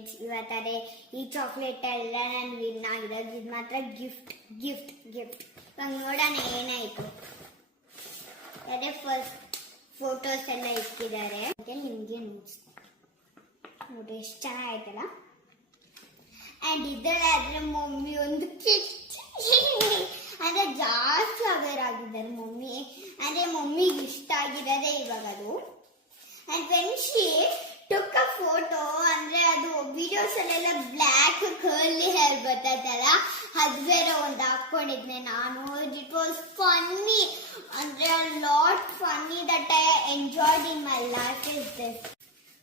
Friends. ಇವತ್ತಾರೆ ಈ chocolate ಎಲ್ಲ ನಾನು ವಿನ್ ಆಗಿರೋದು. ಇದು ಮಾತ್ರ ಗಿಫ್ಟ್ ಗಿಫ್ಟ್ ಗಿಫ್ಟ್. ಇವಾಗ ನೋಡೋಣ ಏನಾಯ್ತು. ಅದೇ ಫಸ್ಟ್ ಫೋಟೋಸ್ ಎಲ್ಲ ಇಕ್ಕಿದ್ದಾರೆ. ನಿಮಗೆ ನೋಡಿ ಎಷ್ಟು ಚೆನ್ನಾಗಾಯ್ತಲ್ಲ. ಅಂಡ್ ಇದರಾದ್ರೆ ಮಮ್ಮಿ ಒಂದು ಅಂದ್ರೆ ಜಾಸ್ತಿ ಅವೇರ್ ಆಗಿದ್ದಾರೆ ಮಮ್ಮಿ. ಅಂದ್ರೆ ಮಮ್ಮಿಗೆ ಇಷ್ಟ ಆಗಿರೋದೇ ಇವಾಗ ಅದು. And when she took a photo, ಅಂದ್ರೆ ಅದು ವಿಡಿಯೋಸ್ ಅಲ್ಲೆಲ್ಲ ಬ್ಲ್ಯಾಕ್ ಕರ್ಲಿ ಹೇರ್ ಬರ್ತದಲ್ಲ, ಅದು ಬೇರೆ ಒಂದು ಹಾಕೊಂಡಿದ್ನೆ ನಾನು. ಇಟ್ ವಾಸ್ ಫನ್ನಿ, ಅಂದ್ರೆ lot funny that I enjoyed in my life. Is this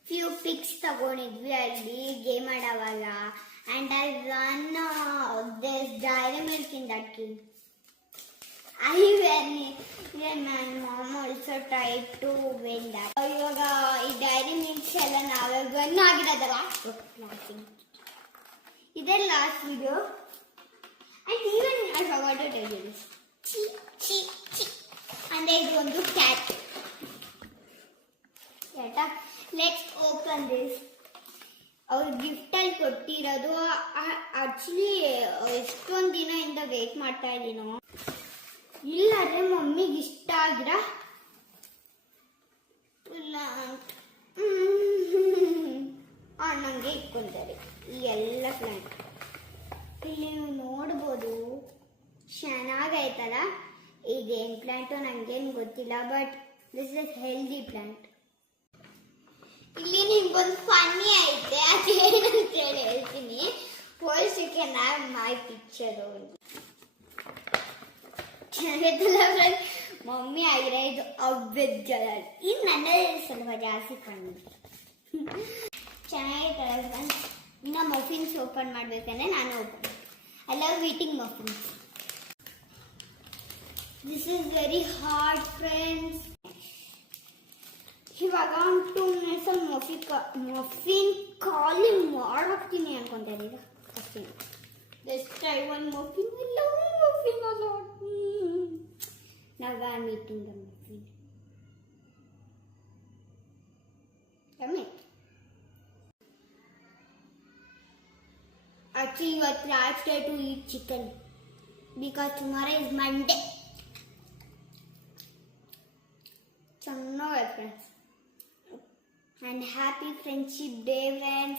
few pics ತಗೊಂಡಿದ್ವಿ ಅಲ್ಲಿ ಗೇಮ್ ಆಡೋವಾಗ. And I won this dairy milk in that game. My mom also tried to win that. ಇವಾಗ ಈ dairy milks ಎಲ್ಲ ನಾವೇ gun ಆಗಿರೋದಲ್ಲ. ಇದೇ last video. And even I forgot to tell you this. ಅಂದ್ರೆ ಇದು ಒಂದು ಕ್ಯಾಟ್. Let's open this. ಅವ್ರು gift ಅಲ್ಲಿ ಕೊಟ್ಟಿರೋದು. ಆಕ್ಚುಲಿ ಎಷ್ಟೊಂದು ದಿನದಿಂದ ವೇಟ್ ಮಾಡ್ತಾ ಇದ್ದೀನೋ. ಇಲ್ಲಾದ್ರೆ ಮಮ್ಮಿಗೆ ಇಷ್ಟ ಆಗಿರ ಇಲ್ಲ ನಂಗೆ ಇಟ್ಕೊಂತಾರೆ ಈ ಎಲ್ಲ ಪ್ಲಾಂಟ್. ಇಲ್ಲಿ ನೀವು ನೋಡ್ಬೋದು ಚೆನ್ನಾಗೈತಲ್ಲ. ಇದೇನ್ ಪ್ಲಾಂಟು ನಂಗೇನು ಗೊತ್ತಿಲ್ಲ, but this is healthy plant. ಇಲ್ಲಿ ನಿಮ್ಗೊಂದು ಫನ್ನಿ ಐತೆ, ಅದೇನಂತ ಹೇಳಿ ಹೇಳ್ತೀನಿ. First you can have my picture. ಚೆನ್ನಾಗೈತಲ್ಲ ಫ್ರೆಂಡ್. ಮಮ್ಮಿ ಆಗಿರೋ ಇದು ಅವ್ಯದ್ ಜಲರ್. ಇದು ನನ್ನ ಸ್ವಲ್ಪ ಜಾಸ್ತಿ ಕಣ್ಣು ಚೆನ್ನಾಗೈತಲ್ಲ ಫ್ರೆಂಡ್ಸ್. ಇನ್ನು ಮಫಿನ್ಸ್ ಓಪನ್ ಮಾಡ್ಬೇಕಂದ್ರೆ ನಾನು open. I love eating muffins. This is very hard friends. ಇವಾಗ 2 minutes ಮಫಿನ್ ಖಾಲಿ ಮಾಡೋಗ್ತೀನಿ ಅನ್ಕೊಂತಾರೆ. ಈಗ ಅಷ್ಟೇ. Let's try one muffin. I love muffin a lot. Now I'm eating the muffin. Yummy. Actually, you are last day to eat chicken because tomorrow is Monday. So no friends. And happy Friendship Day, friends.